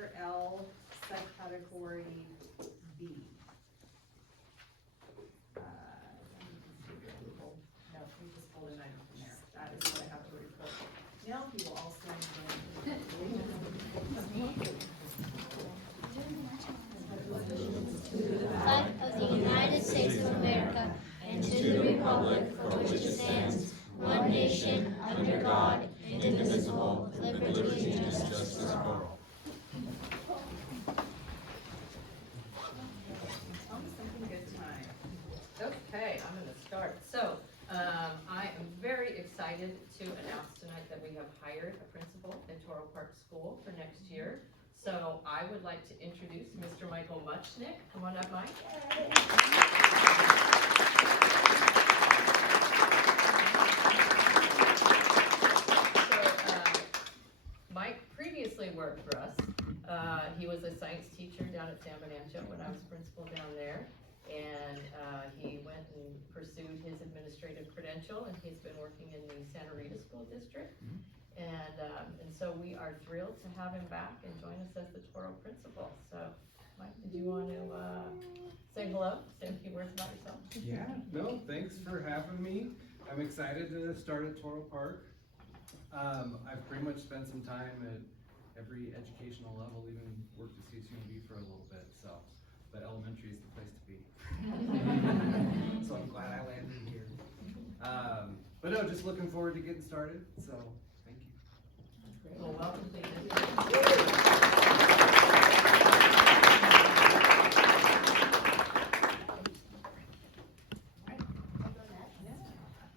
letter L, subcategory B. No, we just pulled an item from there. That is what I have to report. Now he will also flag of the United States of America and to the republic for which it stands, one nation, under God, indivisible, with liberty and justice for all. something good time. Okay, I'm gonna start. So, I am very excited to announce tonight that we have hired a principal at Toro Park School for next year. So I would like to introduce Mr. Michael Muchnick. Come on up, Mike. So, Mike previously worked for us. He was a science teacher down at San Benancho when I was principal down there. And he went and pursued his administrative credential, and he's been working in the Santa Rita School District. And so we are thrilled to have him back and join us as the Toro principal. So, Mike, did you want to say hello, say a few words about yourself? Yeah, no, thanks for having me. I'm excited to start at Toro Park. I've pretty much spent some time at every educational level, even worked at CSUMB for a little bit, so, but elementary is the place to be. So I'm glad I landed here. But no, just looking forward to getting started, so thank you. Well, welcome to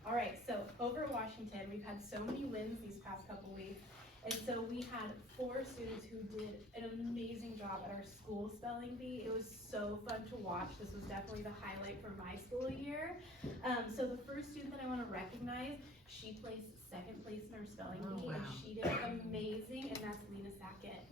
All right, so over at Washington, we've had so many wins these past couple weeks. And so we had 4 students who did an amazing job at our school spelling bee. It was so fun to watch. This was definitely the highlight for my school year. So the first student that I want to recognize, she placed 2nd place in our spelling bee, and she did amazing, and that's Lena Sackett.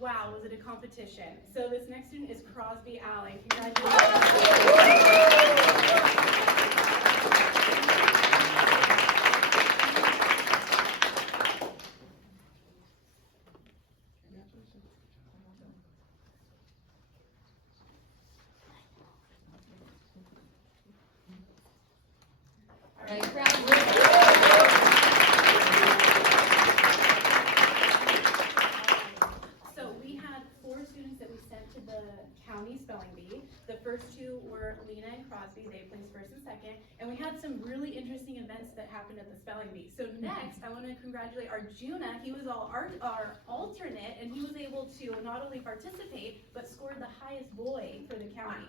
Wow, was it a competition? So this next student is Crosby Allen. Congratulations. And we had some really interesting events that happened at the spelling bee. So next, I want to congratulate Arjuna. He was our alternate, and he was able to not only participate, but scored the highest boy for the county.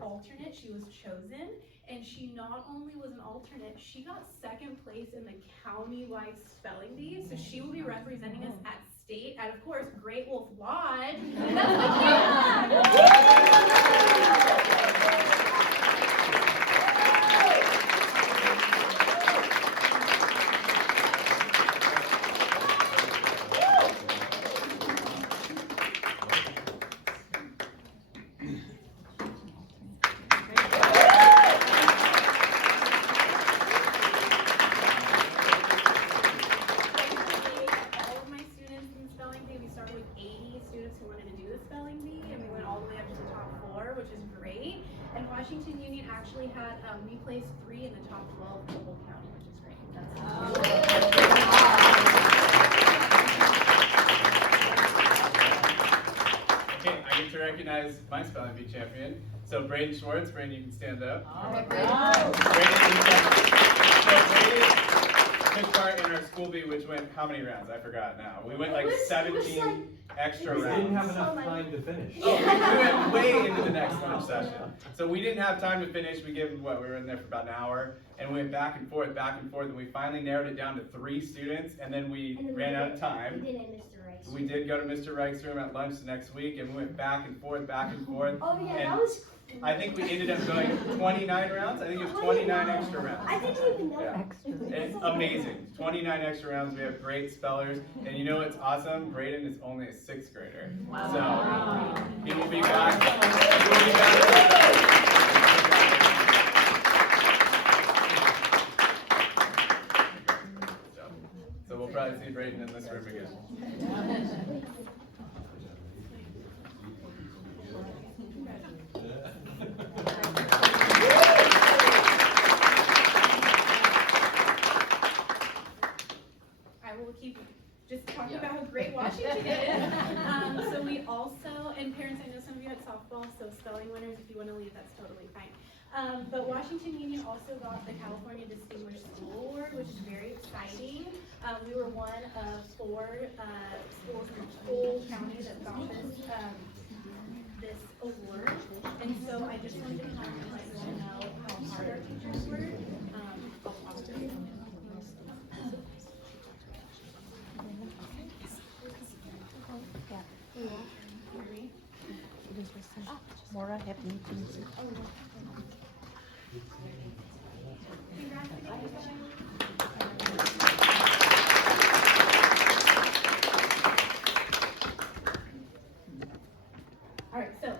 Alternate, she was chosen, and she not only was an alternate, she got 2nd place in the county-wide spelling bee, so she will be representing us at state at, of course, Great Wolf Lodge. which is great. And Washington Union actually had, we placed 3 in the top 12 in the whole county, which is great. Okay, I get to recognize my spelling bee champion. So Braden Schwartz, Braden, you can stand up. Braden took part in our school bee, which went how many rounds? I forgot now. We went like 17 extra We rounds. didn't have enough time to finish. Oh, we went way into the next lunch session. So we didn't have time to finish. We gave, we were in there for about an hour, and we went back and forth, and we finally narrowed it down to 3 students, and then we ran out of time. We did it, Mr. Rice. We did go to Mr. Reich's room at lunch the next week, and we went back and forth. Oh yeah, And that was. I think we ended up going 29 rounds. I think it was 29 extra rounds. I didn't even know. Yeah. It's amazing. 29 extra rounds. We have great spellers. And you know what's awesome? Braden is only a 6th grader. So he will be back. He will be back. So we'll probably see Braden in this room again. I will keep just talking about how great Washington is. So we also, and parents, I know some of you had softball, so spelling winners, if you want to leave, that's totally fine. But Washington Union also got the California Distinguished School Award, which is very exciting. We were one of 4 schools in the whole county that got this award. And so I just wanted to come and let everyone know how hard our teachers were. I'll pause it. Maura have meetings. Alright, so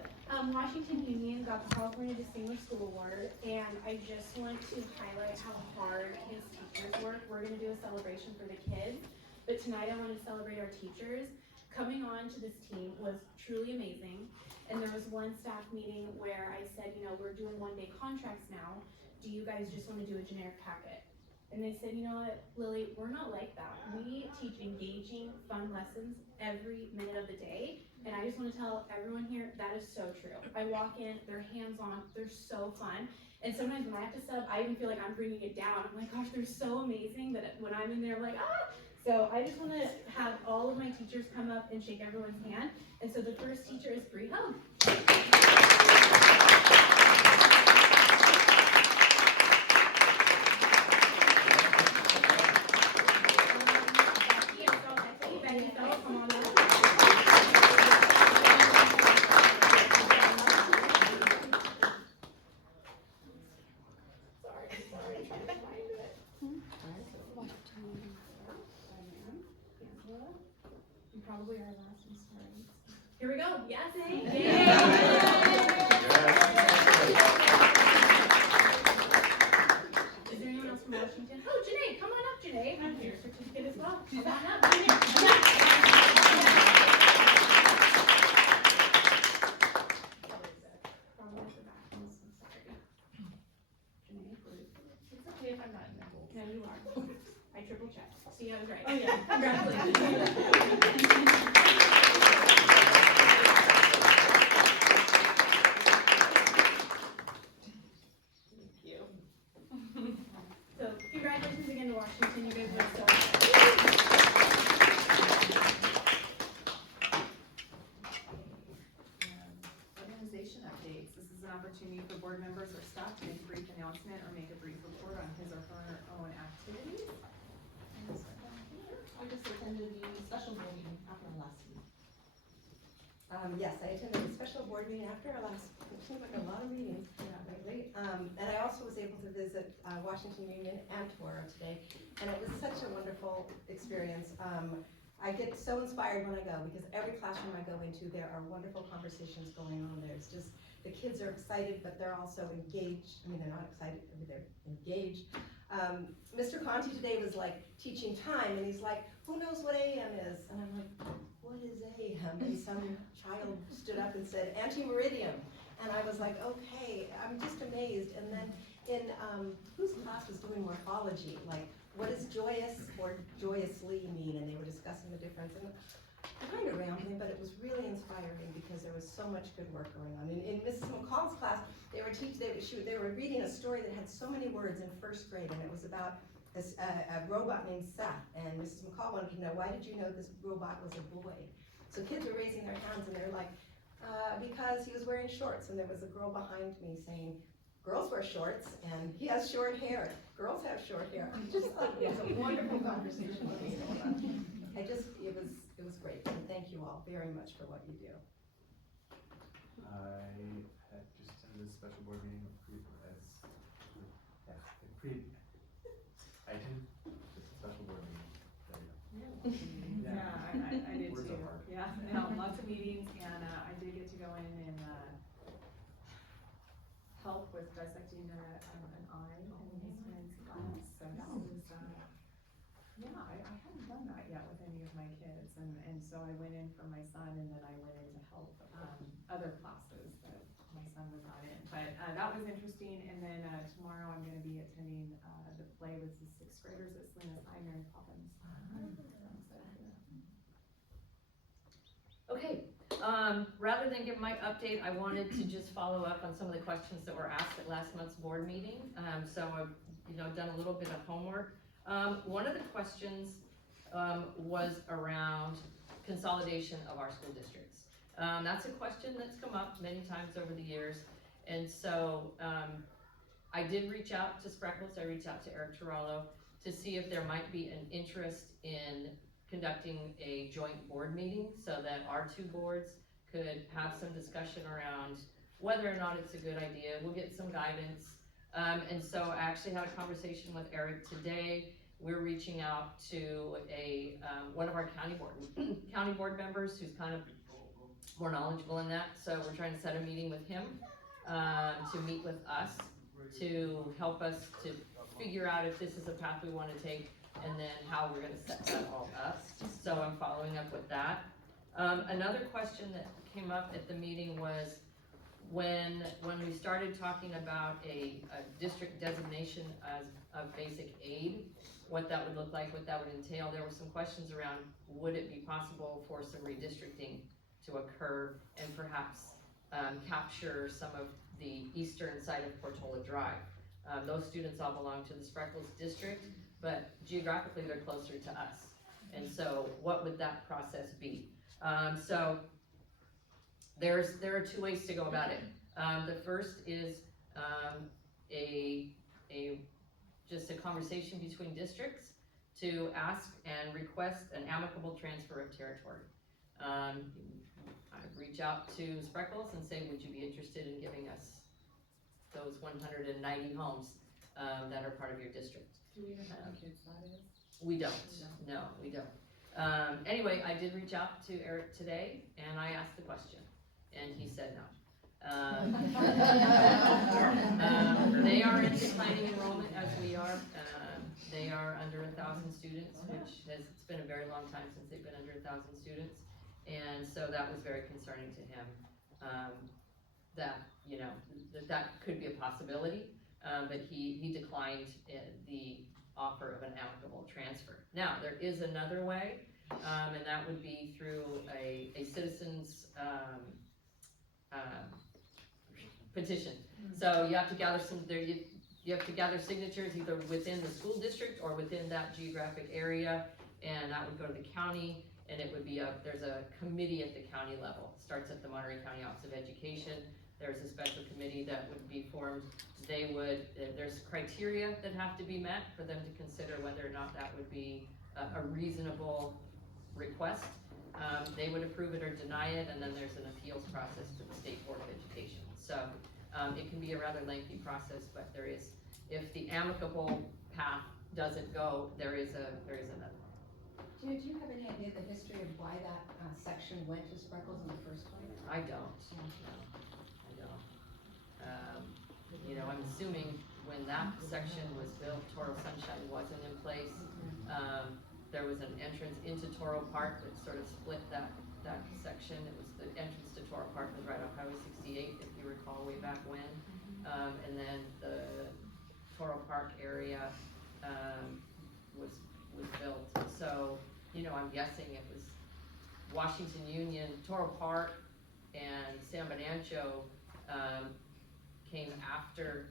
Washington Union got the California Distinguished School Award, and I just want to highlight how hard his teachers work. We're going to do a celebration for the kids, but tonight I want to celebrate our teachers. Coming on to this team was truly amazing, and there was one staff meeting where I said, you know, we're doing 1-day contracts now. Do you guys just want to do a generic packet? And they said, you know what, Lily, we're not like that. We teach engaging, fun lessons every minute of the day. And I just want to tell everyone here, that is so true. I walk in, they're hands-on, they're so fun. And sometimes when I have to sub, I even feel like I'm bringing it down. I'm like, gosh, they're so amazing that when I'm in there, I'm like, ah! So I just want to have all of my teachers come up and shake everyone's hand. And so the first teacher is Bree Home. Come on up. Sorry, trying to find it. You probably are last, I'm sorry. Here we go, yes, Is there anyone else from Washington? Oh, Janae, come on up, Janae. I'm here, certificate as well. Come on up, Janae. Probably at the back, I'm so sorry. Janae, it's okay if I'm not in there. No, you are. I triple checked. See, I was right. Oh, yeah. Congratulations. So, congratulations again to Washington. You guys were so Organization updates. This is an opportunity for board members or staff to make a brief announcement or make a brief report on his or her own activities. I just attended the special board meeting after our last meeting. Yes, I attended a special board meeting after our last, it seems like a lot of meetings lately. And I also was able to visit Washington Union and Toro today, and it was such a wonderful experience. I get so inspired when I go, because every classroom I go into, there are wonderful conversations going on. There's just, the kids are excited, but they're also engaged. I mean, they're not excited, I mean, they're engaged. Mr. Conti today was like teaching time, and he's like, who knows what AM is? And I'm like, what is AM? And some child stood up and said, anti-meridium. And I was like, okay, I'm just amazed. And then in, whose class was doing morphology? Like, what does joyous or joyously mean? And they were discussing the difference. And kind of rambling, but it was really inspiring because there was so much good work going on. In Mrs. McCall's class, they were reading a story that had so many words in first grade, and it was about this a robot named Seth. And Mrs. McCall wanted to know, why did you know this robot was a boy? So kids were raising their hands, and they're like, because he was wearing shorts. And there was a girl behind me saying, girls wear shorts, and he has short hair. Girls have short hair. I just thought it was a wonderful conversation. It was great, and thank you all very much for what you do. I had just attended a special board meeting with I attended just a special board meeting. There you go. Yeah, I did Words too. are hard. Yeah, no, lots of meetings, and I did get to go in and help with dissecting an eye in his friend's class. So that was, I hadn't done that yet with any of my kids, and so I went in for my son, and then I went in to help other classes that my son was not in. But that was interesting, and then tomorrow I'm gonna be attending the play with the sixth graders at Salinas High, Mary Poppins. Okay, rather than give my update, I wanted to just follow up on some of the questions that were asked at last month's board meeting. So I've, done a little bit of homework. One of the questions was around consolidation of our school districts. That's a question that's come up many times over the years. And so I did reach out to Spreckles, I reached out to Eric Turallo to see if there might be an interest in conducting a joint board meeting so that our two boards could have some discussion around whether or not it's a good idea. We'll get some guidance. And so I actually had a conversation with Eric today. We're reaching out to one of our county board members who's kind of more knowledgeable in that. So we're trying to set a meeting with him to meet with us to help us to figure out if this is a path we want to take and then how we're gonna set that all up. So I'm following up with that. Another question that came up at the meeting was when we started talking about a district designation of basic aid, what that would look like, what that would entail. There were some questions around, would it be possible for some redistricting to occur and perhaps capture some of the eastern side of Portola Drive. Those students all belong to the Spreckles district, but geographically they're closer to us. And so what would that process be? So there are two ways to go about it. The first is just a conversation between districts to ask and request an amicable transfer of territory. I'd reach out to Spreckles and say, would you be interested in giving us those 190 homes that are part of your district? Do we even know how kids that is? We don't, no, we don't. Anyway, I did reach out to Eric today and I asked the question and he said no. They are in declining enrollment as we are. They are under 1,000 students, which it's been a very long time since they've been under 1,000 students. And so that was very concerning to him, that could be a possibility, but he declined the offer of an amicable transfer. Now, there is another way, and that would be through a citizen's petition. So you have to gather you have to gather signatures either within the school district or within that geographic area, and that would go to the county, and it would be there's a committee at the county level. It starts at the Monterey County Office of Education. There's a special committee that would be formed. There's criteria that have to be met for them to consider whether or not that would be a reasonable request. They would approve it or deny it, and then there's an appeals process to the State Board of Education. So it can be a rather lengthy process, but there is, if the amicable path doesn't go, there is another. Do you have any idea the history of why that section went to Spreckles in the first place? I don't. No, I don't. I'm assuming when that section was built, Toro Sunshine wasn't in place. There was an entrance into Toro Park that sort of split that section. It was the entrance to Toro Park was right off Highway 68, if you recall. back when. And then the Toro Park area, was built. So, I'm guessing it was Washington Union, Toro Park, and San Benancio, came after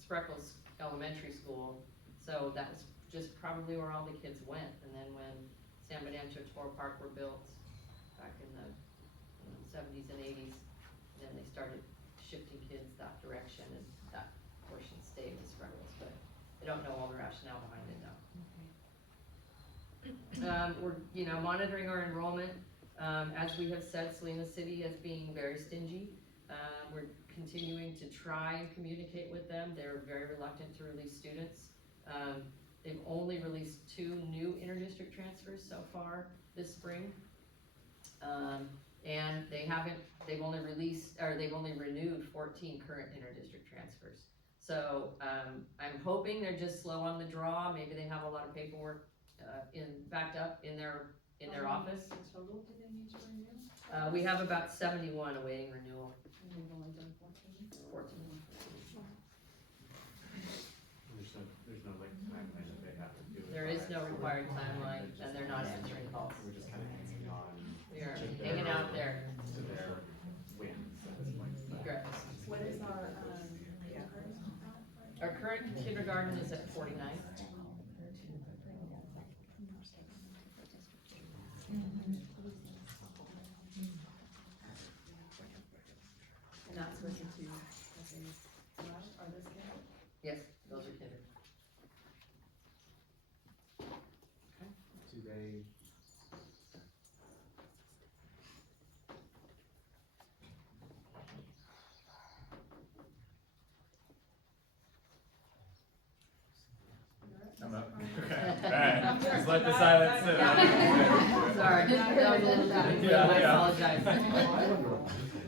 Spreckles Elementary School. So that was just probably where all the kids went. And then when San Benancio, Toro Park were built back in the 70s and 80s, then they started shifting kids that direction, and that portion stayed with Spreckles, but I don't know all the rationale behind it now. We're, monitoring our enrollment. As we have said, Salina City is being very stingy. We're continuing to try and communicate with them. They're very reluctant to release students. They've only released 2 new interdistrict transfers so far this spring. And they've only renewed 14 current interdistrict transfers. So, I'm hoping they're just slow on the draw. Maybe they have a lot of paperwork, backed up in their office. Total do they need to renew? We have about 71 awaiting renewal. And we've only done 14. There's no like timeline that they have to do it. There is by, no so required we're- timeline, we're just and they're not kinda- answering calls. We're just kind of hanging on We are to their- hanging out there. to their wins at this point. Correct. What is our, kindergarten at? Our current kindergarten is at 49. And that's with the 2 that they left, are this kid? Yes, those are kinder. Do they? I'm up. Okay. Alright, just let the silence sit. Sorry, that was a little bad. Yeah, I yeah. apologize.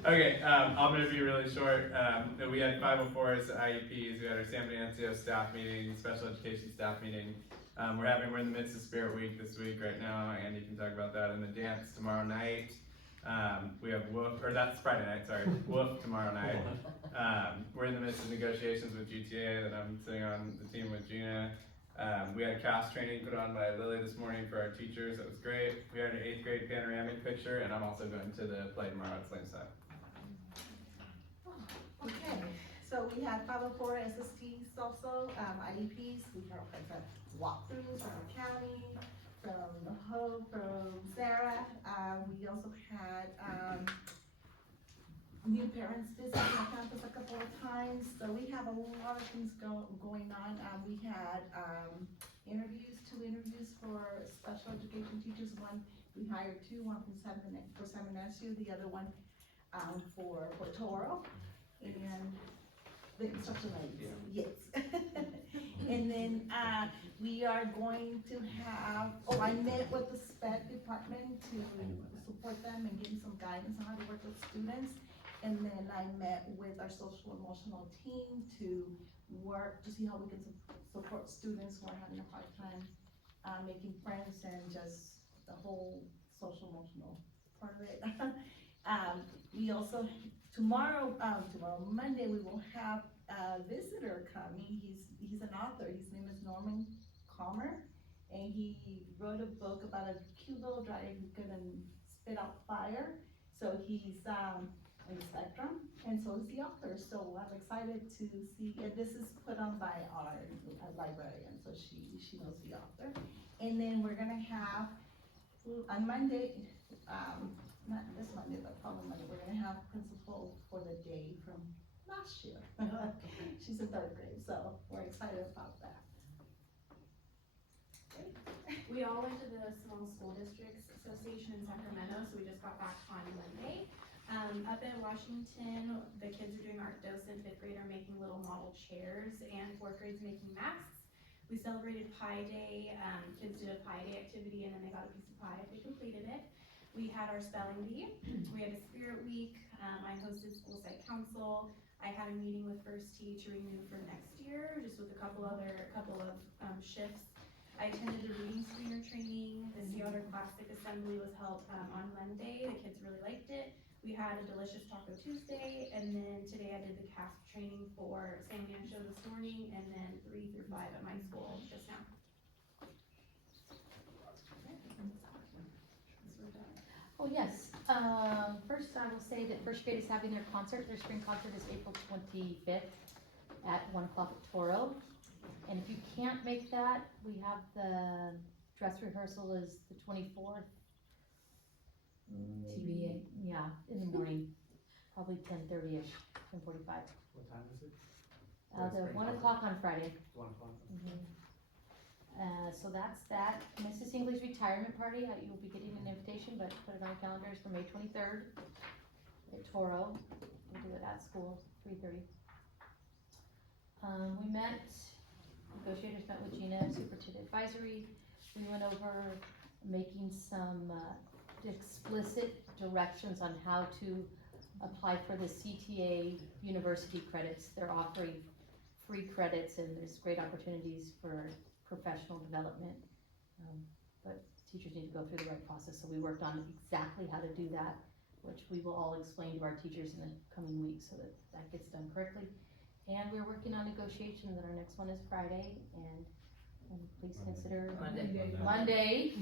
Okay, I'm gonna be really short. We had 504s, IEPs, we had our San Benancio staff meeting, special education staff meeting. We're in the midst of Spirit Week this week right now. Andy can talk about that, and the dance tomorrow night. We have that's Friday night, sorry, Woof tomorrow night. We're in the midst of negotiations with GTA that I'm sitting on the team with Gina. We had a cast training put on by Lily this morning for our teachers. That was great. We had an 8th grade panoramic picture, and I'm also going to the play tomorrow at Slingshot. Okay, so we had 504 SSTs also, IEPs, we have walkthroughs from the county, from the Hope, from Sarah. We also had, new parents visiting our campus a couple of times, so we have a lot of things going on. We had, two interviews for special education teachers. One, we hired 2, one from San Benancio, the other one, for Toro. And the instruction ladies, yes. And then, we are going to have, I met with the SPED department to support them and give them some guidance on how to work with students. And then I met with our social emotional team to see how we can support students who are having a hard time, making friends and just the whole social emotional part of it. We also, tomorrow, Monday, we will have a visitor coming. He's an author. His name is Norman Comer, and he wrote a book about a cute little dragon who couldn't spit out fire. So he's on the spectrum, and so is the author. So I'm excited to see, and this is put on by our librarian, so she knows the author. And then we're gonna have on Monday, not this Monday, but following Monday, we're gonna have principal for the day from last year. She's in 3rd grade, so we're excited about that. We all went to the Small School Districts Association in Sacramento, so we just got back on Monday. Up in Washington, the kids are doing art docent, 5th grade are making little model chairs, and 4th grade's making masks. We celebrated Pi Day, kids did a Pi Day activity, and then they got a piece of pie if they completed it. We had our spelling bee, we had a Spirit Week, I hosted school site council, I had a meeting with First Tee to renew for next year, just with a couple of shifts. I attended a reading screener training. The Sea Otter Classic Assembly was held on Monday. The kids really liked it. We had a delicious Taco Tuesday, and then today I did the CASP training for San Antonio this morning, and then 3 through 5 at my school just now. Oh, yes. First, I will say that first grade is having their concert. Their spring concert is April 25th at 1 o'clock at Toro. And if you can't make that, we have the dress rehearsal is the 24th. TBA. Yeah, in the morning, probably 10:30ish, 10:45. What time is it? The 1 o'clock on Friday. 1 o'clock? So that's that. Mrs. English retirement party, you'll be getting an invitation, but put it on your calendars for May 23rd at Toro. We'll do it at school, 3:30. We met, negotiators met with Gina, superintendent advisory. We went over making some explicit directions on how to apply for the CTA university credits. They're offering free credits and there's great opportunities for professional development. But teachers need to go through the right process, so we worked on exactly how to do that, which we will all explain to our teachers in the coming weeks so that that gets done correctly. And we're working on negotiations, and our next one is Friday, and please consider Monday.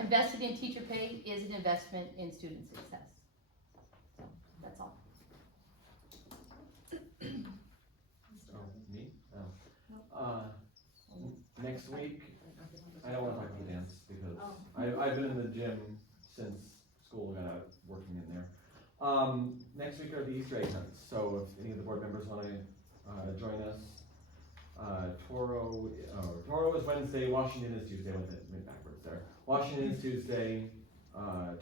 Invested in teacher pay is an investment in student success. So, that's all. Oh, me? Oh. Next week, I don't wanna talk about dance because I've been in the gym since school got out, working in there. Next week are the Easter egg hunts, so if any of the board members wanna, join us, Toro is Wednesday, Washington is Tuesday, went backwards there. Washington is Tuesday,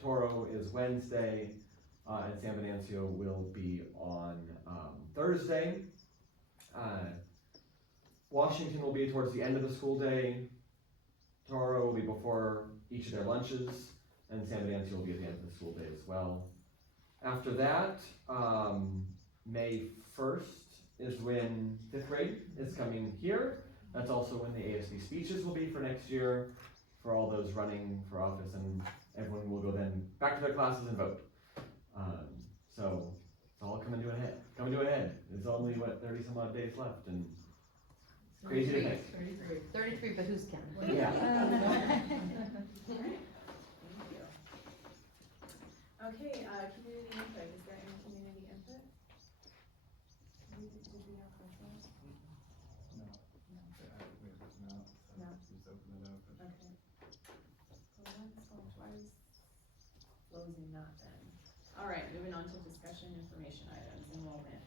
Toro is Wednesday, and San Venancio will be on, Thursday. Washington will be towards the end of the school day, Toro will be before each of their lunches, and San Venancio will be at the end of the school day as well. After that, May 1st is when 5th grade is coming here. That's also when the ASB speeches will be for next year, for all those running for office, and everyone will go then back to their classes and vote. So it's all coming to a head. There's only, 30 some odd days left, and crazy to think. 33, but who's counting? Yeah. Okay, community input, is there any community input? Did we have questions? No. No. Just open it up. Okay. So once or twice, closing that then. All right, moving on to discussion information items, enrollment.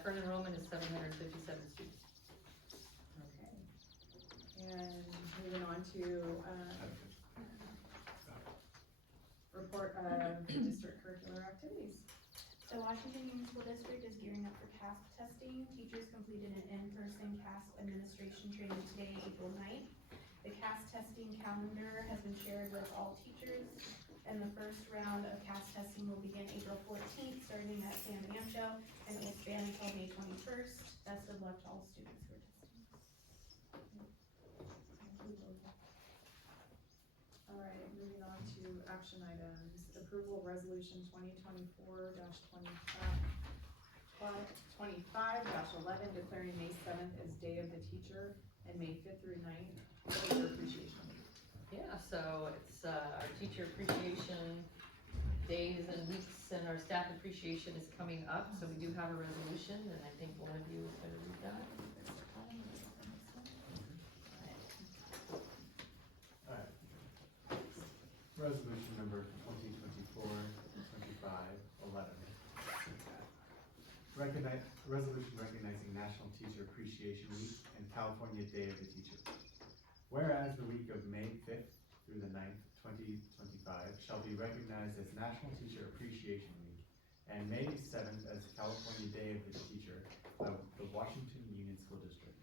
Current enrollment is 757 students. Okay. And moving on to, report of district curricular activities. So Washington Union School District is gearing up for CASP testing. Teachers completed an in-person CASP administration training today, April 9th. The CASP testing calendar has been shared with all teachers, and the first round of CASP testing will begin April 14th, starting at San Antonio, and it will span until May 21st. Best of luck to all students who are testing. All right, moving on to action items. Approval of resolution 2024-25-11 declaring May 7th as Day of the Teacher and May 5th through 9th Teacher Appreciation Week. Yeah, so it's our teacher appreciation days and weeks, and our staff appreciation is coming up, so we do have a resolution, and I think one of you is gonna read that. Alright. Resolution number 2024-25-11. Resolution recognizing National Teacher Appreciation Week and California Day of the Teacher. Whereas the week of May 5th through the 9th, 2025 shall be recognized as National Teacher Appreciation Week, and May 7th as California Day of the Teacher of the Washington Union School District.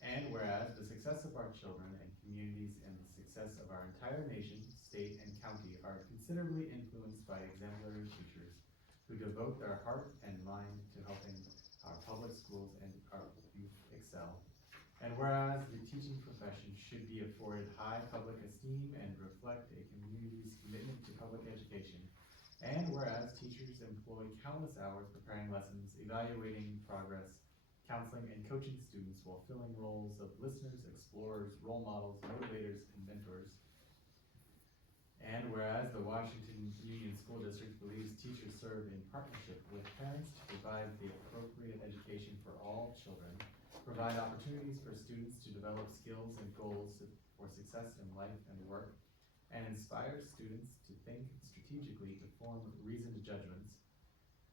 And whereas the success of our children and communities and the success of our entire nation, state, and county are considerably influenced by exemplary teachers who devote their heart and mind to helping our public schools and our youth excel. And whereas the teaching profession should be afforded high public esteem and reflect a community's commitment to public education. And whereas teachers employ countless hours preparing lessons, evaluating progress, counseling, and coaching students while filling roles of listeners, explorers, role models, motivators, and mentors. And whereas the Washington Union School District believes teachers serve in partnership with parents to provide the appropriate education for all children, provide opportunities for students to develop skills and goals for success in life and work, and inspire students to think strategically to form reasoned judgments.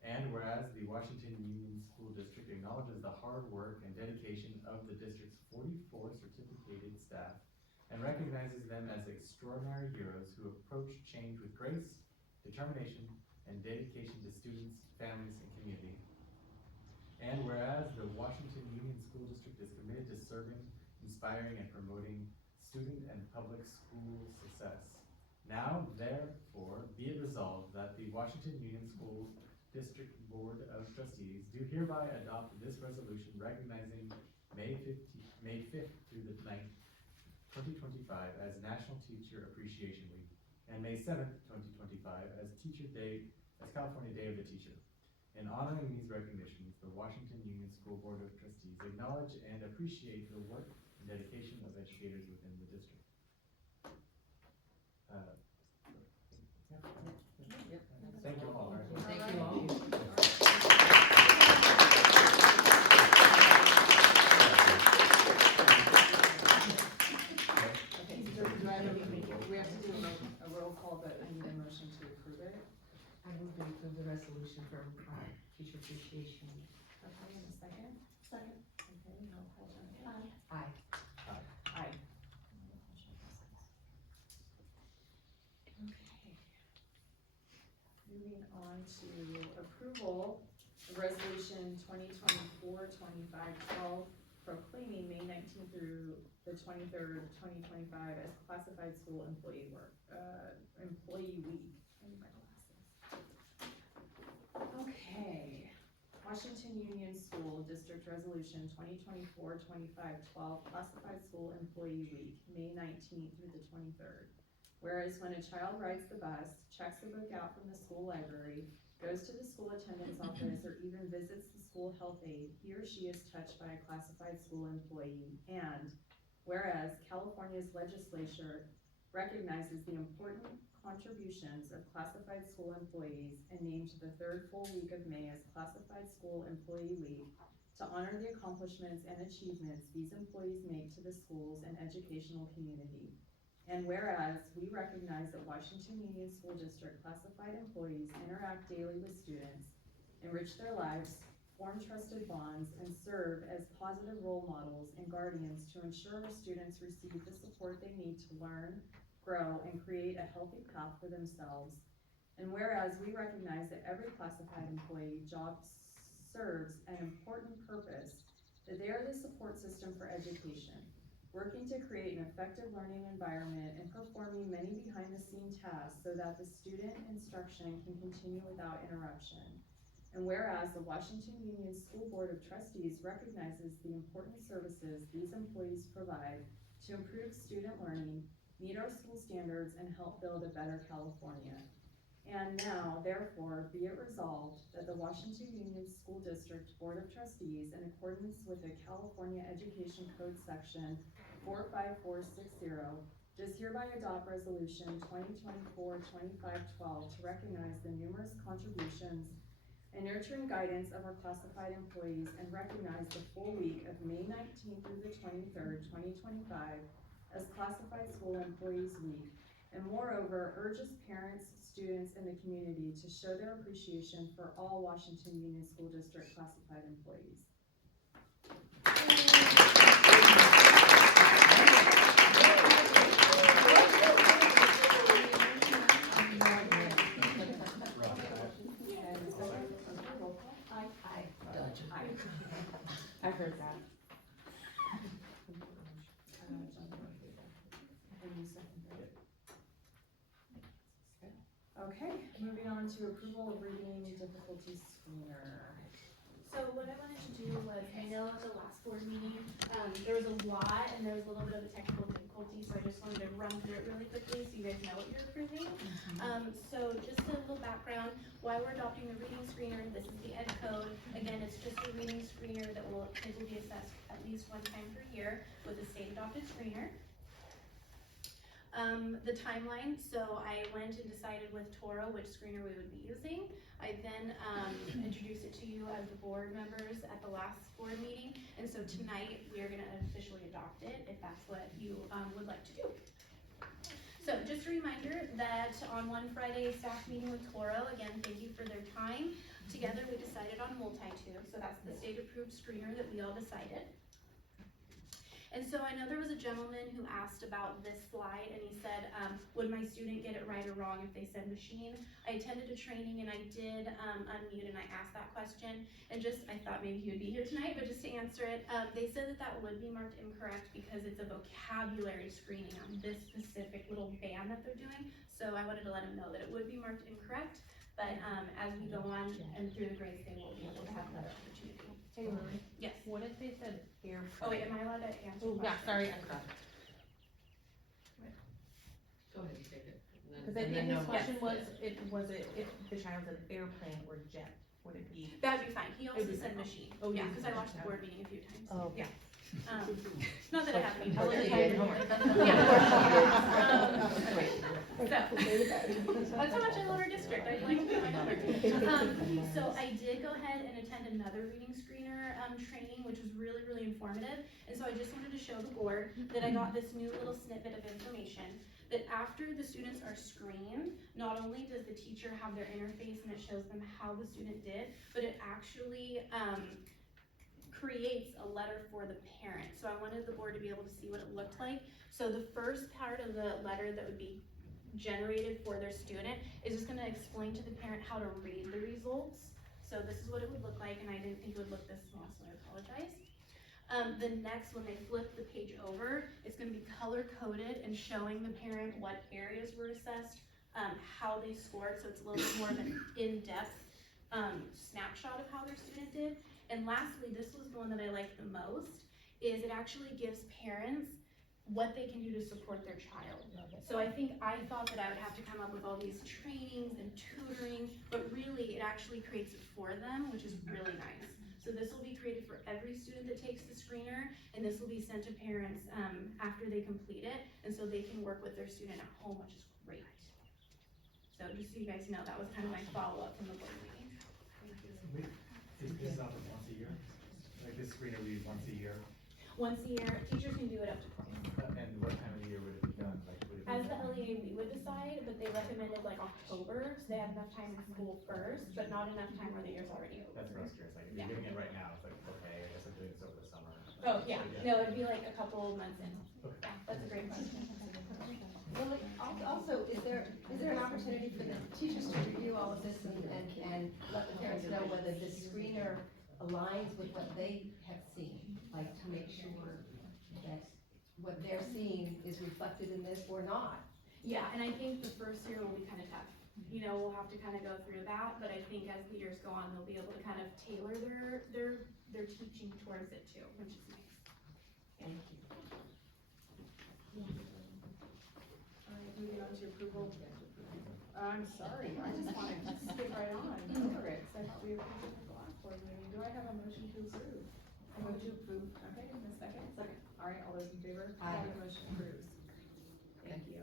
And whereas the Washington Union School District acknowledges the hard work and dedication of the district's 44 certificated staff and recognizes them as extraordinary heroes who approach change with grace, determination, and dedication to students, families, and community. And whereas the Washington Union School District is committed to serving, inspiring, and promoting student and public school success. Now, therefore, be it resolved that the Washington Union School District Board of Trustees do hereby adopt this resolution recognizing May 5th through the 9th, 2025 as National Teacher Appreciation Week, and May 7th, 2025 as California Day of the Teacher. In honoring these recognitions, the Washington Union School Board of Trustees acknowledge and appreciate the work and dedication of educators within the district. Thank you all. Thank you all. Okay, so do I have we have to do a roll call, but I need a motion to approve it. I move to approve the resolution for Teacher Appreciation Week. Okay, and a second? Second. Okay, roll call, Jennifer. Aye. Aye. Okay. Moving on to approval of resolution 2024-2512 proclaiming May 19th through the 23rd, 2025 as classified school employee week. I need my glasses. Okay. Washington Union School District Resolution 2024-2512 Classified School Employee Week, May 19th through the 23rd. Whereas when a child rides the bus, checks the book out from the school library, goes to the school attendance office, or even visits the school health aide, he or she is touched by a classified school employee. And whereas California's legislature recognizes the important contributions of classified school employees and named the third full week of May as Classified School Employee Week to honor the accomplishments and achievements these employees make to the schools and educational community. And whereas we recognize that Washington Union School District classified employees interact daily with students, enrich their lives, form trusted bonds, and serve as positive role models and guardians to ensure our students receive the support they need to learn, grow, and create a healthy path for themselves. And whereas we recognize that every classified employee job serves an important purpose, that they are the support system for education, working to create an effective learning environment and performing many behind-the-scene tasks so that the student instruction can continue without interruption. And whereas the Washington Union School Board of Trustees recognizes the important services these employees provide to improve student learning, meet our school standards, and help build a better California. And now, therefore, be it resolved that the Washington Union School District Board of Trustees, in accordance with the California Education Code Section 45460, does hereby adopt Resolution 2024-2512 to recognize the numerous contributions and nurturing guidance of our classified employees and recognize the full week of May 19th through the 23rd, 2025 as Classified School Employees Week, and moreover urges parents, students, and the community to show their appreciation for all Washington Union School District classified employees. I heard that. Okay, moving on to approval of reading difficulty screener. So what I wanted to do was, I know at the last board meeting, there was a lot and there was a little bit of a technical difficulty policy, so I just wanted to run through it really quickly so you guys know what you're approving. So just a little background, why we're adopting the reading screener, this is the ed code. Again, it's just a reading screener that kids will be assessed at least one time per year with a state adopted screener. The timeline, so I went and decided with Toro which screener we would be using. I then introduced it to you as the board members at the last board meeting, and so tonight we are gonna officially adopt it, if that's what you would like to do. So just a reminder that on one Friday staff meeting with Toro, again, thank you for their time. Together we decided on multi-tube, so that's the state approved screener that we all decided. And so I know there was a gentleman who asked about this slide, and he said, would my student get it right or wrong if they said machine? I attended a training and I did unmute and I asked that question, and I thought maybe he would be here tonight, but just to answer it, they said that would be marked incorrect because it's a vocabulary screening on this specific little band that they're doing. So I wanted to let him know that it would be marked incorrect, but as we go on and through the grades, they will be able to have another opportunity. Hey Lily, Yes. what if they said airplane? Oh wait, am I allowed to answer? Oh, yeah, questions? sorry, I forgot. Go ahead, you take it. Cause I think his question was, if the child's an airplane or jet, would it be? That'd be fine, he also It'd be said fine. machine, Oh, yeah, you cause I said watched the that. board meeting a few times. Oh. Yeah. Not that I have any. I wasn't Yeah. doing homework. That's how much I love our district, I like to do my homework. So I did go ahead and attend another reading screener, training, which was really, really informative. And so I just wanted to show the board that I got this new little snippet of information, that after the students are screened, not only does the teacher have their interface and it shows them how the student did, but it actually, creates a letter for the parent. So I wanted the board to be able to see what it looked like. So the first part of the letter that would be generated for their student is just gonna explain to the parent how to read the results. So this is what it would look like, and I didn't think it would look this small, so I apologize. The next, when they flip the page over, it's gonna be color coded and showing the parent what areas were assessed, how they scored, so it's a little bit more of an in-depth snapshot of how their student did. And lastly, this was the one that I liked the most, is it actually gives parents what they can do to support their child. So I thought that I would have to come up with all these trainings and tutoring, but really it actually creates it for them, which is really nice. So this will be created for every student that takes the screener, and this will be sent to parents after they complete it, and so they can work with their student at home, which is great. So just so you guys know, that was kind of my follow-up from the board meeting. Is this not once a year? Like this screener we use once a year? Once a year, teachers can do it up to twice. And what time of year would it be done? Like, would it be As the done? LEA, we would decide, but they recommended like October, so they had enough time in school first, but not enough time where the year's already over. That's what I was curious, like, if you're doing it right now, it's like, okay, I guess I'm doing this over the summer. Oh, yeah, no, it'd be like a couple months in. Yeah, that's a great question. Lily, also, is there an opportunity for the teachers to review all of this and let the parents know whether this screener aligns with what they have seen? Like to make sure that what they're seeing is reflected in this or not? Yeah, and I think the first year will be kind of tough. You know, we'll have to kind of go through that, but I think as the years go on, they'll be able to kind of tailor their teaching towards it too, which is nice. Thank you. Alright, moving on to approval. I'm sorry, I just wanted to skip right on over it, because I thought we approved it at the last board meeting. Do I have a motion to approve? I move to approve. Okay, in a second. Second. Alright, all those in favor? Aye. The motion approves. Thank you.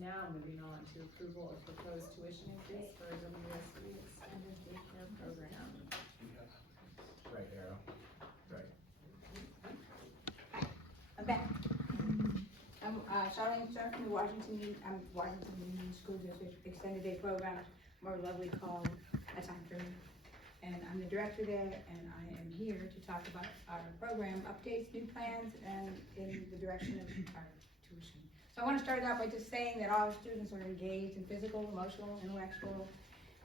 Now moving on to approval of proposed tuition increase for WSB Extended Daycare Program. Right arrow, right. I'm back. I'm Charlene Stern from the Washington Union School District Extended Day Program, more lovely called A Time for Me. And I'm the director there, and I am here to talk about our program updates, new plans, and in the direction of our tuition. So I want to start out by just saying that all students are engaged in physical, emotional, intellectual,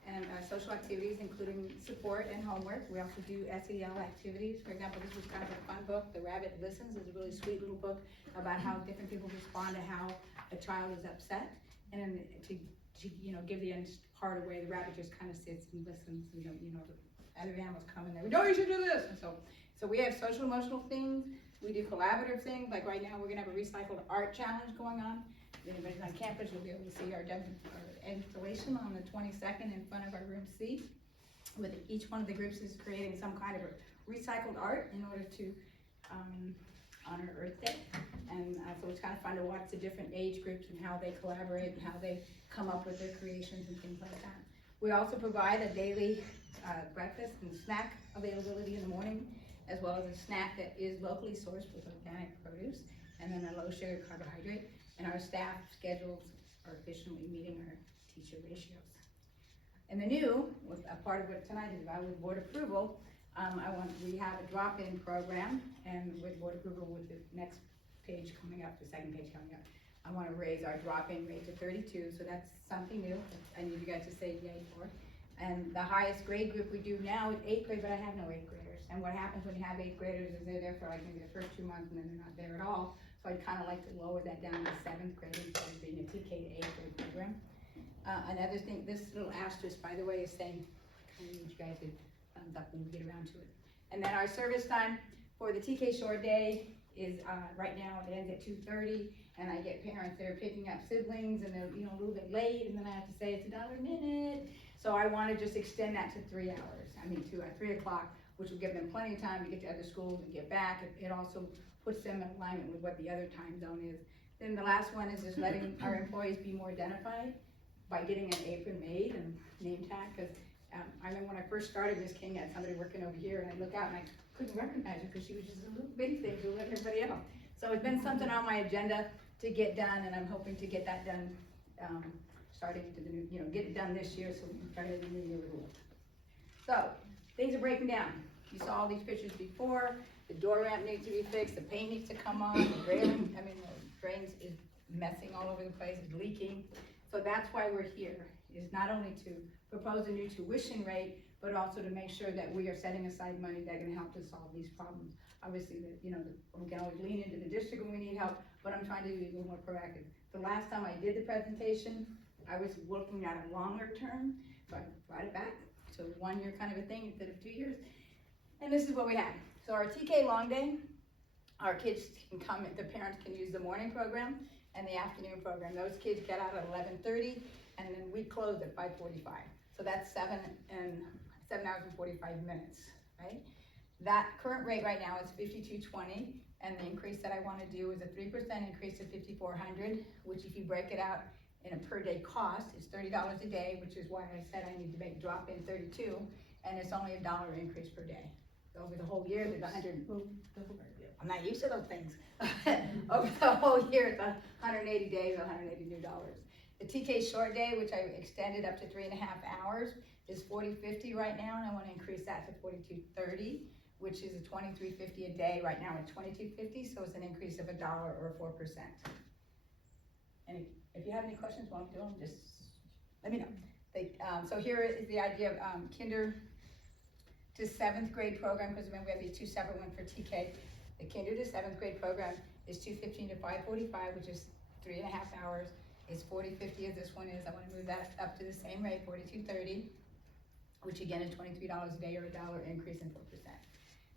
and social activities, including support and homework. We also do SEL activities. For example, this was kind of a fun book, The Rabbit Listens. It's a really sweet little book about how different people respond to how a child is upset. And then to give the end part away, the rabbit just kind of sits and listens. The other animals come and they go, "No, you should do this." And so we have social emotional things, We do collaborative things, like right now, we're gonna have a recycled art challenge going on. If anybody's on campus, you'll be able to see our installation on the 22nd in front of our room C. With each one of the groups is creating some kind of a recycled art in order to honor Earth Day. And so it's kind of fun to watch the different age groups and how they collaborate and how they come up with their creations and things like that. We also provide a daily breakfast and snack availability in the morning, as well as a snack that is locally sourced with organic produce, and then a low sugar carbohydrate. And our staff schedules are efficiently meeting our teacher ratios. And the new, with a part of what tonight is about, with board approval, we have a drop-in program, and with board approval, with the next page coming up, the second page coming up, I want to raise our drop-in rate to 32, so that's something new. I need you guys to say yay for. And the highest grade group we do now is 8th grade, but I have no 8th graders. And what happens when you have 8th graders is they're there for like maybe the first 2 months and then they're not there at all. So I'd kind of like to lower that down to 7th grade instead of being a TK to 8th grade program. Another thing, this little asterisk, by the way, is saying, I need you guys to thumbs up when we get around to it. And then our service time for the TK short day is, right now, it ends at 2:30, and I get parents that are picking up siblings, and they're, a little bit late, and then I have to say it's $1 a minute. So I wanna just extend that to 3 hours, to 3 o'clock, which will give them plenty of time to get to other schools and get back. It also puts them in alignment with what the other time zone is. Then the last one is just letting our employees be more identified by getting an apron made and name tag, because I remember when I first started, Miss King had somebody working over here, and I look out and I couldn't recognize her because she was just a little bitty thing to like everybody else. So it's been something on my agenda to get done, and I'm hoping to get that done, starting to the new, get it done this year so we can start the new year with it. So, things are breaking down. You saw all these pictures before. The door ramp needs to be fixed, the paint needs to come on, the railing, the drains is messing all over the place, it's leaking. So that's why we're here, is not only to propose a new tuition rate, but also to make sure that we are setting aside money that can help to solve these problems. Obviously, we can always lean into the district when we need help, but I'm trying to be a little more proactive. The last time I did the presentation, I was looking at a longer term, so I brought it back to 1 year kind of a thing instead of 2 years. And this is what we have. So our TK long day, our kids can come, the parents can use the morning program and the afternoon program. Those kids get out at 11:30, and then we close at 5:45. So that's 7 hours and 45 minutes, right? That current rate right now is $52.20, and the increase that I want to do is a 3% increase to $5,400, which if you break it out in a per day cost, is $30 a day, which is why I said I need to make drop in 32, and it's only $1 increase per day. So over the whole year, there's 100. I'm not used to those things. Over the whole year, it's 180 days, $180 new dollars. The TK short day, which I extended up to 3.5 hours, is $40.50 right now, and I want to increase that to $42.30, which is a $23.50 a day. Right now it's $22.50, so it's an increase of $1 or 4%. And if you have any questions while I'm doing, just let me know. So here is the idea of kinder to 7th grade program, because remember we have these two separate ones for TK. The kinder to 7th grade program is $2.15 to $5.45, which is 3.5 hours. It's $40.50 as this one is. I want to move that up to the same rate, $42.30, which again is $23 a day or $1 increase in 4%.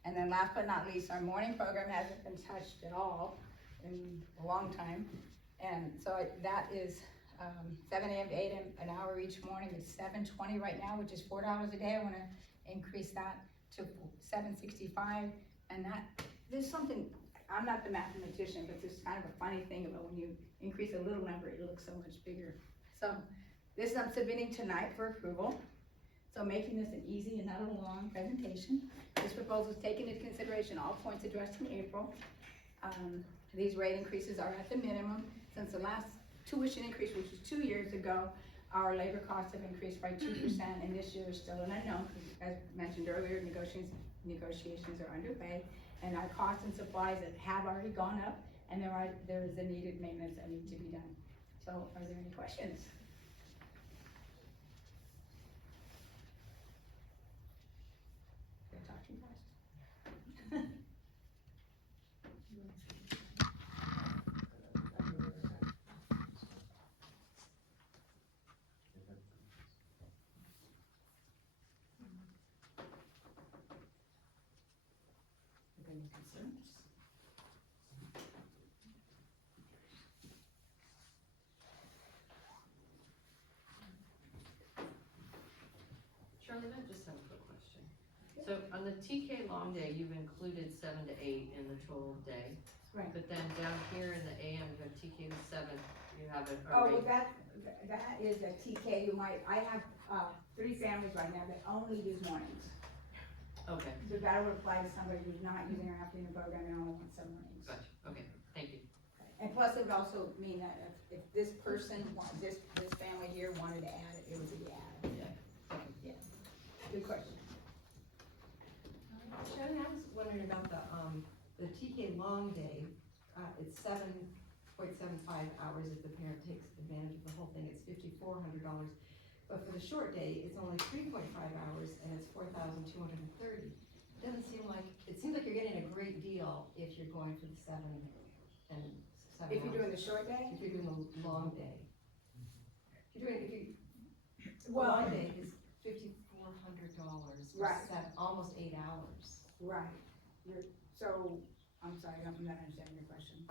And then last but not least, our morning program hasn't been touched at all in a long time. And so that is 7 a.m. to 8 a.m. an hour each morning. It's $7.20 right now, which is $4 a day. I want to increase that to $7.65. And there's something, I'm not the mathematician, but there's kind of a funny thing about when you increase a little number, it looks so much bigger. So this I'm submitting tonight for approval. So making this an easy and not a long presentation. This proposal is taking into consideration all points addressed in April. These rate increases are at the minimum. Since the last tuition increase, which was 2 years ago, our labor costs have increased by 2%, and this year is still an unknown, because as mentioned earlier, negotiations are underway, and our costs and supplies that have already gone up, and there is a needed maintenance that needs to be done. So are there any questions? Did I talk too fast? Any concerns? So on the TK long day, you've included 7 to 8 in the total day. Right. But then down here in the AM, you have TK to 7, you have it Oh, already. well, that is a TK who I have, 3 families right now that only use mornings. Okay, So that would apply to somebody who's not using our afternoon program and only wants some mornings. gotcha, okay, thank you. And plus, it would also mean that if this person, this family here wanted to add it, it would be added. Yeah. Good question. Shannon, I was wondering about the TK long day, it's 7.75 hours if the parent takes advantage of the whole thing, it's $5,400. But for the short day, it's only 3.5 hours and it's $4,230. It seems like you're getting a great deal if you're going for the 7 and 7 If you're doing hours. the short day? If you're doing the long day. The Well, long day is $5,400 for Right. almost 8 hours. right, I'm sorry, I'm not understanding your question.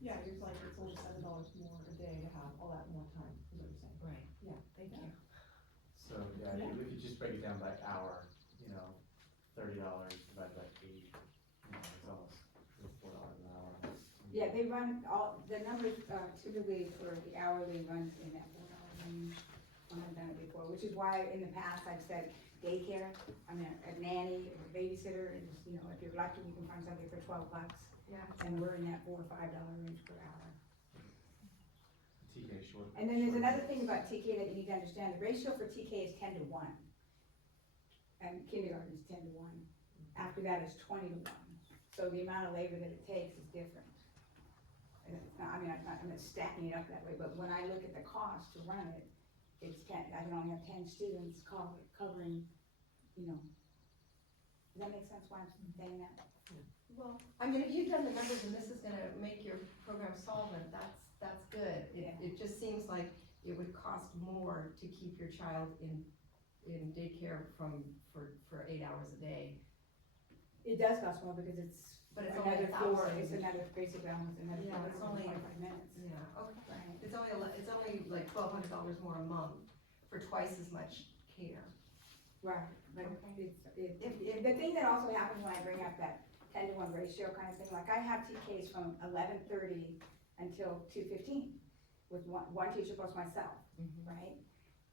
Yeah, it's like, it's only $7 more a day to have all that more time, is what you're saying. Right. Yeah, Thank you. So, yeah, if you just break it down by hour, $30 divided by 8, it's almost $4 an hour. Yeah, they run the numbers, typically for the hourly runs in that $4 range. I've done it before, which is why in the past I've said daycare, a nanny, or a babysitter, and just, if you're lucky, you can find somebody for $12. Yeah. And we're in that $4 or $5 range per hour. TK short. And then there's another thing about TK that you need to understand, the ratio for TK is 10 to 1. And kindergarten is 10 to 1. After that is 20 to 1. So the amount of labor that it takes is different. And it's not, I'm not stacking it up that way, but when I look at the cost to run it, it's 10, I can only have 10 students covering, does that make sense why I'm saying that? Well, if you've done the numbers and this is gonna make your program solvent, that's good. It just seems like it would cost more to keep your child in daycare for 8 hours a day. It does cost more because it's But it's only another 4, 1,000. it's another, basically almost another Yeah, it's only 25 minutes. Yeah, okay. Right. It's only like $1,200 more a month for twice as much care. Right, but the thing that also happens when I bring up that 10 to 1 ratio kind of thing, like I have TKs from 11:30 until 2:15 with one teacher plus myself, right?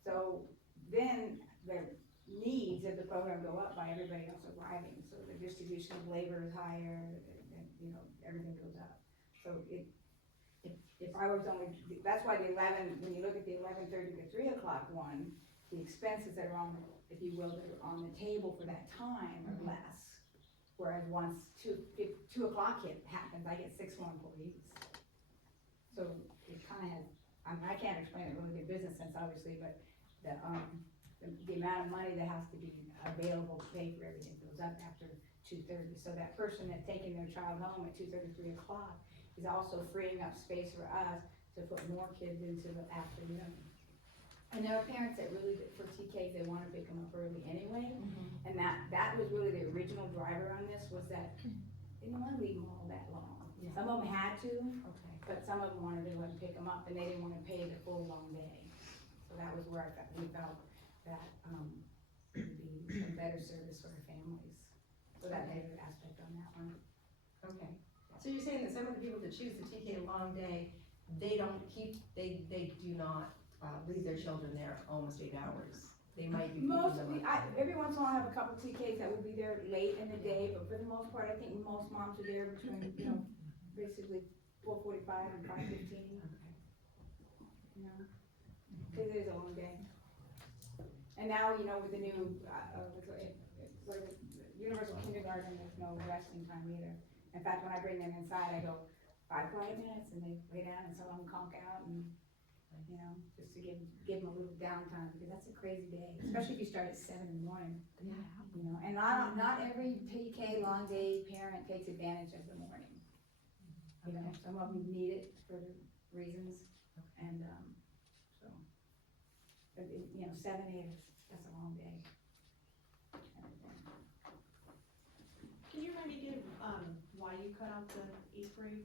So then the needs of the program go up by everybody else arriving, so the distribution of labor is higher, and everything goes up. So if I was only, that's why when you look at the 11:30 to 3 o'clock one, the expenses that are on, if you will, that are on the table for that time are less. Whereas once 2 o'clock happens, I get 6 more employees. So it kind of has, I can't explain it really good business sense, obviously, but the amount of money that has to be available to pay for everything goes up after 2:30. So that person that's taking their child home at 2:30, 3 o'clock is also freeing up space for us to put more kids into the afternoon. And there are parents that really, for TKs, they wanna pick them up early anyway. And that was really the original driver on this, was that they didn't wanna leave them all that long. Some of them had to, but some of them wanted to go and pick them up, and they didn't wanna pay the full long day. So that was where we felt that, would be a better service for our families. So that was the aspect on that one. Okay. So you're saying that some of the people that choose the TK long day, they do not leave their children there almost 8 hours. They might be picking them up. Every once in a while I have a couple TKs that will be there late in the day, but for the most part, I think most moms are there between, basically 4:45 and 5:15. Cause it is a long day. And now, with the new, universal kindergarten, there's no resting time either. In fact, when I bring them inside, I go 5 quiet minutes, and they lay down, and some of them conk out, and, just to give them a little downtime, because that's a crazy day, especially if you start at 7 in the morning. Yeah. And not every TK long day parent takes advantage of the morning. Some of them need it for reasons, and, so. But, 7, 8 that's a long day. Can you maybe give, why you cut out the 8th grade?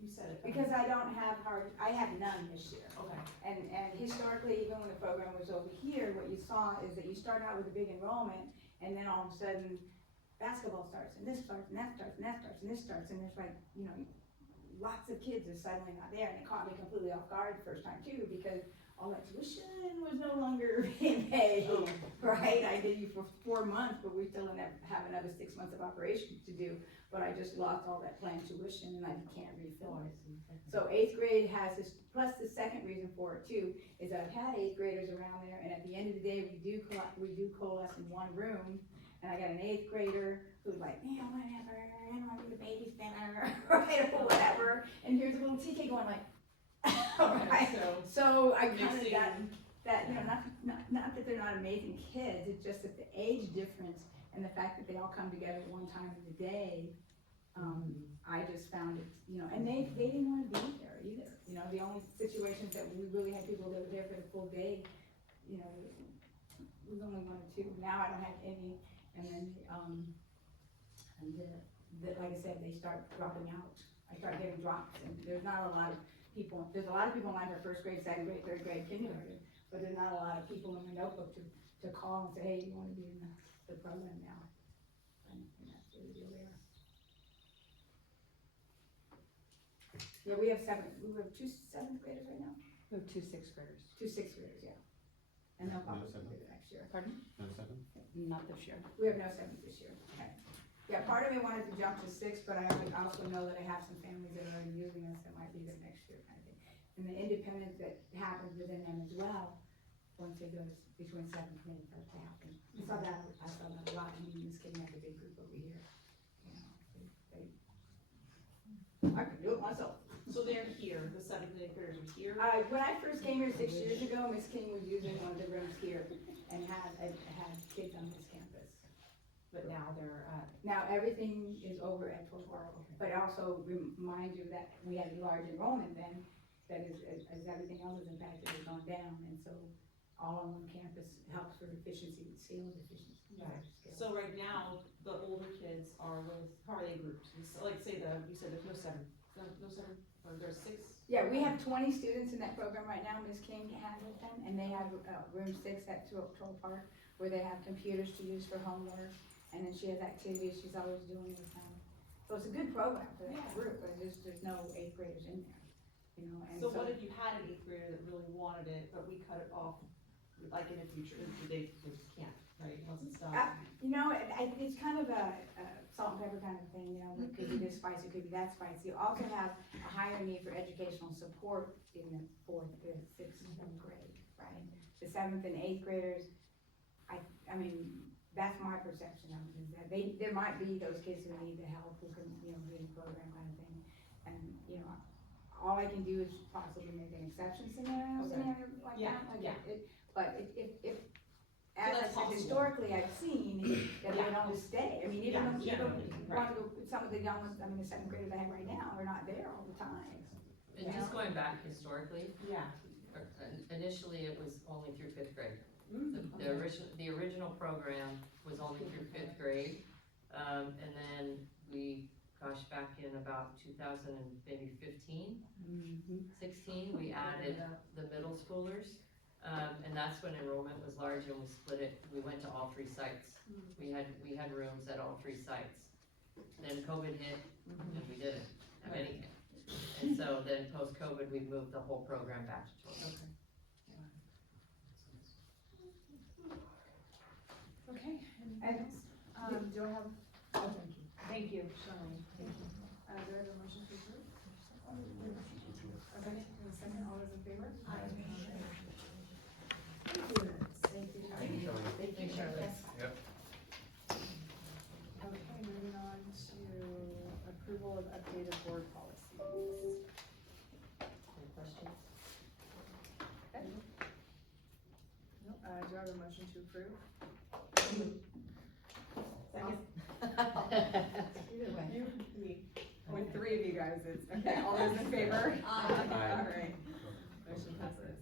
You said it. Because I have none this year. Okay. And historically, even when the program was over here, what you saw is that you start out with a big enrollment, and then all of a sudden, basketball starts, and this starts, and that starts, and that starts, and this starts, and there's like, you know, lots of kids are suddenly not there, and it caught me completely off guard the first time too, because all that tuition was no longer being paid, right? I did you for 4 months, but we still have another 6 months of operations to do, but I just lost all that planned tuition, and I can't refill it. So 8th grade has this, plus the second reason for it too, is that I've had 8th graders around there, and at the end of the day, we do coalesce in one room, and I got an 8th grader who's like, man, whatever, I don't want to be the babysitter, right, or whatever, and here's a little TK going like, right, so I kind of got that, you know, not that they're not amazing kids, it's just that the age difference and the fact that they all come together at one time of the day, I just found it, you know, and they didn't want to be there either, you know, the only situations that we really had people that were there for the full day, you know, was only 1 or 2, now I don't have any, and then, like I said, they start dropping out, I start getting drops, and there's not a lot of people, there's a lot of people in line for 1st grade, 2nd grade, 3rd grade, kindergarten, but there's not a lot of people in the notebook to call and say, hey, you wanna be in the program now? And that's really the deal there. Yeah, we have 2 7th graders right now, We have 2 6th graders. 2 6th graders, yeah. And they'll probably do it next year. Pardon? No 7? Not this year. We have no 7th this year, okay. Yeah, part of me wanted to jump to 6, but I also know that I have some families that are already using us that might be there next year kind of thing. And the independence that happens within them as well, once they go between 7th and 8th, starts to happen. I saw that a lot, I mean, this kid has a big group over here, you know, I can do it myself. So they're here, the 7th and 8th graders are here? When I first came here 6 years ago, Miss King was using one of the rooms here and had kids on this campus. But now they're Now, everything is over at 12 Park, but also remind you that we had large enrollment then, that is, as everything else is impacted, has gone down, and so all on one campus helps for efficiency, scale efficiency. Right. So right now, the older kids are with, how are they grouped? So like say you said there's no 7, or there's 6? Yeah, we have 20 students in that program right now, Ms. King handles them, and they have room 6 at 12 Park, where they have computers to use for homework, and then she has activities she's always doing with them. So it's a good program for that group, but there's no 8th graders in there, you know, and So what if you had an 8th grader that really wanted it, but we cut it off, like in the future, they just can't, right, once it's done? You know, it's kind of a salt and pepper kind of thing, you know, it could be this spicy, it could be that spicy. You also have a higher need for educational support in the 4th, 5th, 6th, and 7th grade, right? The 7th and 8th graders, I mean, that's my perception of it, is that there might be those kids who need the help, who can, you know, be in the program kind of thing. And, you know, all I can do is possibly make an exception scenario like Yeah, that. yeah. But if as I that's said, possible. historically, I've seen that they don't stay. I mean, even generally, right. some of the young ones, I mean, the 7th graders I have right now are not there all the time. And just going back historically, Yeah. initially it was only through 5th grade. Mm-hmm. The original program was only through 5th grade, and then back in about 2000 and maybe 15, 16, we added the middle schoolers, and that's when enrollment was large, and we split it, we went to all 3 sites. We had rooms at all 3 sites. Then COVID hit, and we didn't have any. And so then post-COVID, we moved the whole program back to 12. Okay, anything else? Do I have, Thank you. Shelley, thank you. Do I have a motion to approve? Okay, and a second, all those in favor? Aye. Thank you, Shelley. Thank you, Shirley. Yep. Okay, moving on to approval of updated board policies. Any questions? Okay. Nope, do I have a motion to approve? Second. Either way. You, me, with 3 of you guys, it's, okay, all those in favor? Aye. All right, motion passes.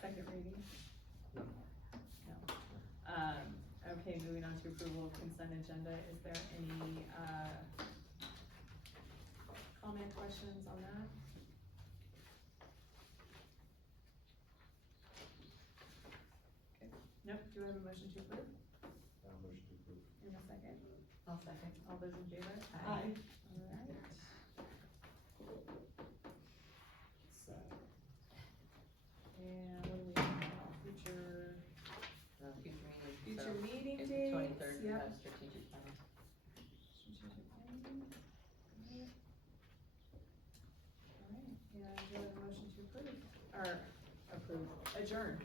Second reading? No. No. Okay, moving on to approval of consent agenda, is there any, comment, questions on that? Okay. Nope, do I have a motion to approve? Motion to approve. In a second? I'll second. All those in favor? Aye. Alright. Sad. And what do we have now? Future, Future meeting. future meeting dates? Twenty-third, we Yep. have strategic plan. Strategic planning. Alright. Alright, and do I have a motion to approve? Or approve, adjourn?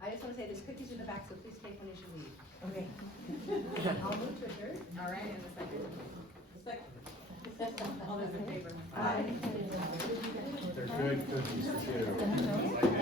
I just wanna say there's cookies in the back, so please take one as you leave. Okay. I'll move to adjourn. Alright, and a second? Second. All those in favor? Aye. They're good cookies too.